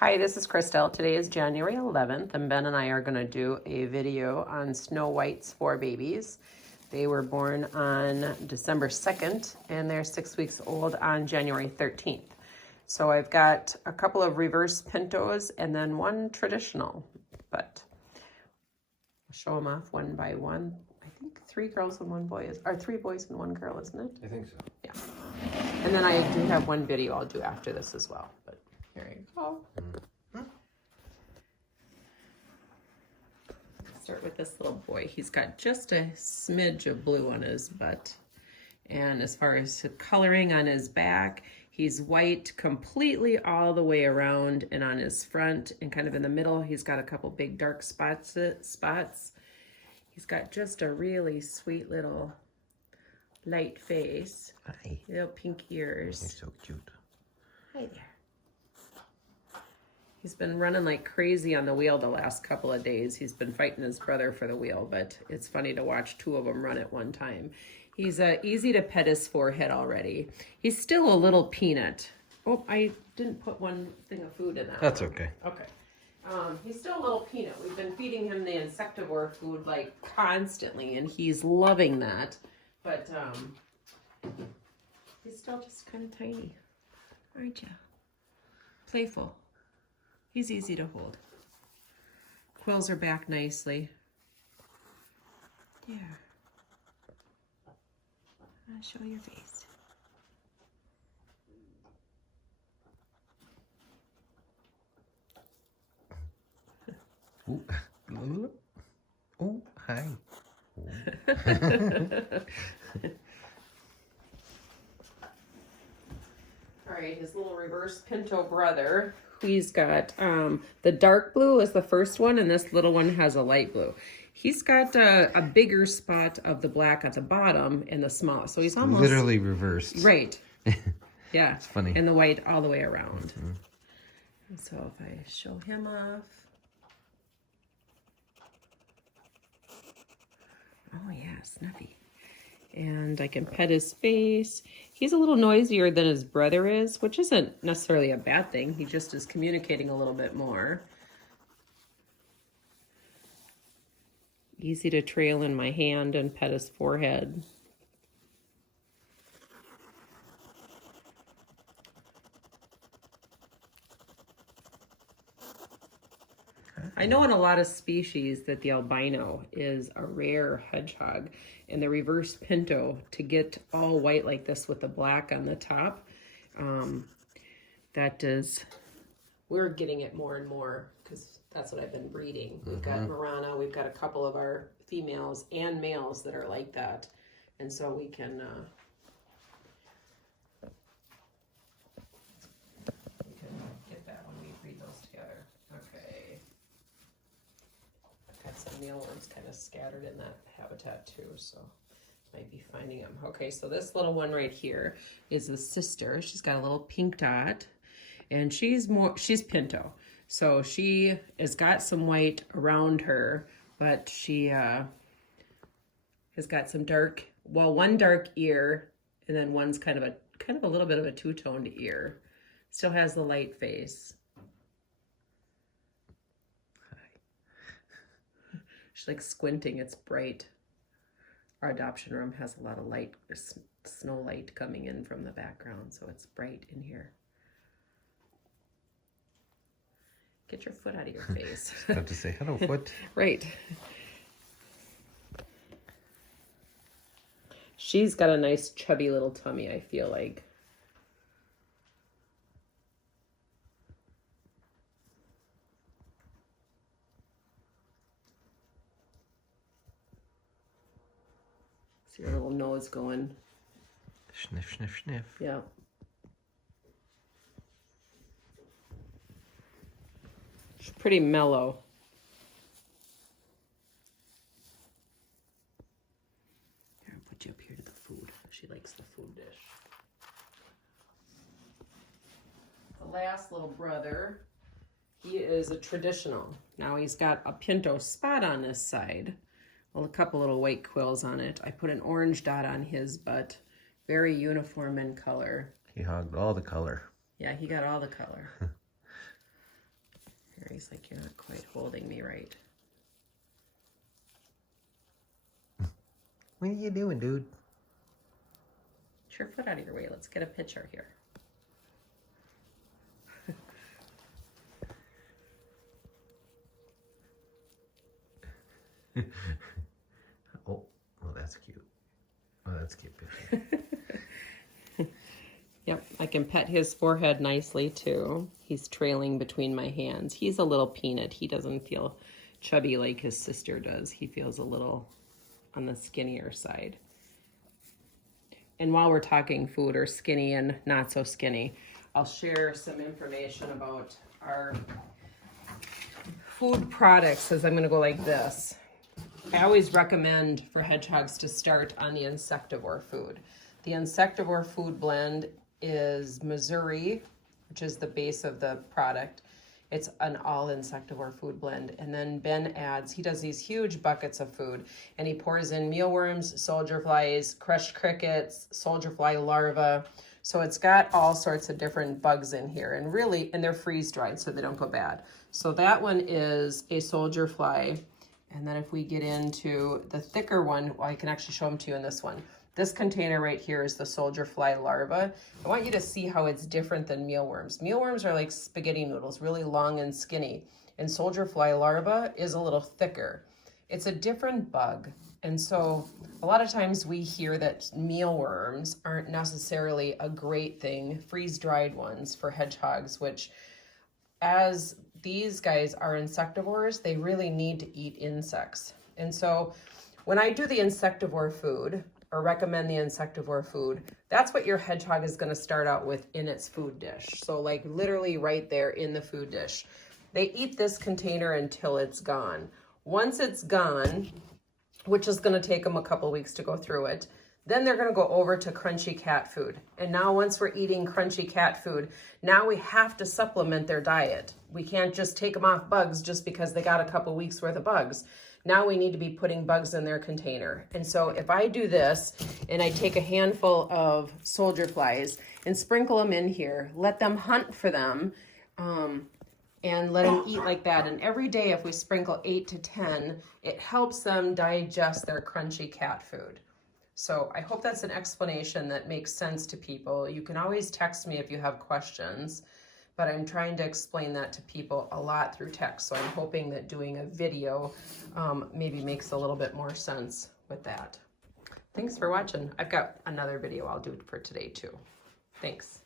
Hi, this is Christelle. Today is January 11th, and Ben and I are going to do a video on SnowWhite's 4 babies. They were born on December 2nd, and they're 6 weeks old on January 13th. So I've got a couple of reverse pintos and then one traditional, but I'll show them off one by one. I think 3 girls and 1 boy or 3 boys and 1 girl, isn't it? I think so. Yeah. And then I do have one video I'll do after this as well, but here you go. Start with this little boy. He's got just a smidge of blue on his butt. And as far as coloring on his back, he's white completely all the way around, and on his front and kind of in the middle, he's got a couple big dark spots. He's got just a really sweet little light face. Hi. Little pink ears. You're so cute. Hi there. He's been running like crazy on the wheel the last couple of days. He's been fighting his brother for the wheel, but it's funny to watch 2 of them run at one time. He's easy to pet his forehead already. He's still a little peanut. Oh, I didn't put one thing of food in that. That's one. okay. Okay. He's still a little peanut. We've been feeding him the insectivore food like constantly, and he's loving that. But he's still just kind of tiny, aren't you? Playful. He's easy to hold. Quills are back nicely. There. I'll show your face. Ooh. Oh, hi. All right, his little reverse pinto brother. He's got the dark blue is the first one, and this little one has a light blue. He's got a bigger spot of the black at the bottom and the small. So he's almost literally reversed. Right. Yeah. It's funny. And the white all the way around. Mm-hmm. So if I show him off. Oh yeah, Snuffy. And I can pet his face. He's a little noisier than his brother is, which isn't necessarily a bad thing. He just is communicating a little bit more. Easy to trail in my hand and pet his forehead. I know in a lot of species that the albino is a rare hedgehog, and the reverse pinto, to get all white like this with the black on the top, we're getting it more and more because that's what I've been breeding. We've got Marana, we've got a couple of our females and males that are like that, and so we can get that when we breed those together. Okay. Got some mealworms kind of scattered in that habitat too, so might be finding them. Okay, so this little one right here is the sister. She's got a little pink dot, and she's pinto. So she has got some white around her, but she has got some dark, well, one dark ear, and then one's kind of a little bit of a two-toned ear. Still has the light face. She's like squinting, it's bright. Our adoption room has a lot of light, snow light coming in from the background, so it's bright in here. Get your foot out of your face. Have to say hello, foot. Right. She's got a nice chubby little tummy, I feel like. See her little nose going. Sniff, sniff, sniff. Yeah. She's pretty mellow. Here, I'll put you up here to the food. She likes the food dish. The last little brother, he is a traditional. Now he's got a pinto spot on this side. Well, a couple little white quills on it. I put an orange dot on his butt. Very uniform in color. He hogged all the color. Yeah, he got all the color. He's like, you're not quite holding me right. What are you doing, dude? Get your foot out of your way. Let's get a picture here. Oh, well, that's cute. Oh, that's a cute picture. Yep, I can pet his forehead nicely too. He's trailing between my hands. He's a little peanut. He doesn't feel chubby like his sister does. He feels a little on the skinnier side. And while we're talking food or skinny and not so skinny, I'll share some information about our food products as I'm going to go like this. I always recommend for hedgehogs to start on the insectivore food. The insectivore food blend is Missouri, which is the base of the product. It's an all insectivore food blend. And then Ben adds, he does these huge buckets of food and he pours in mealworms, soldier flies, crushed crickets, soldier fly larvae. So it's got all sorts of different bugs in here and really, and they're freeze dried so they don't go bad. So that one is a soldier fly. And then if we get into the thicker one, well, I can actually show them to you in this one. This container right here is the soldier fly larva. I want you to see how it's different than mealworms. Mealworms are like spaghetti noodles, really long and skinny. And soldier fly larva is a little thicker. It's a different bug. And so a lot of times we hear that mealworms aren't necessarily a great thing, freeze-dried ones for hedgehogs, which as these guys are insectivores, they really need to eat insects. And so when I do the insectivore food, or recommend the insectivore food, that's what your hedgehog is gonna start out with in its food dish. So like literally right there in the food dish. They eat this container until it's gone. Once it's gone, which is gonna take them a couple weeks to go through it, then they're gonna go over to crunchy cat food. And now once we're eating crunchy cat food, now we have to supplement their diet. We can't just take them off bugs just because they got a couple weeks worth of bugs. Now we need to be putting bugs in their container. And so if I do this and I take a handful of soldier flies and sprinkle them in here, let them hunt for them and let them eat like that. And every day if we sprinkle 8 to 10, it helps them digest their crunchy cat food. So I hope that's an explanation that makes sense to people. You can always text me if you have questions, but I'm trying to explain that to people a lot through text. So I'm hoping that doing a video maybe makes a little bit more sense with that. Thanks for watching. I've got another video I'll do for today too. Thanks.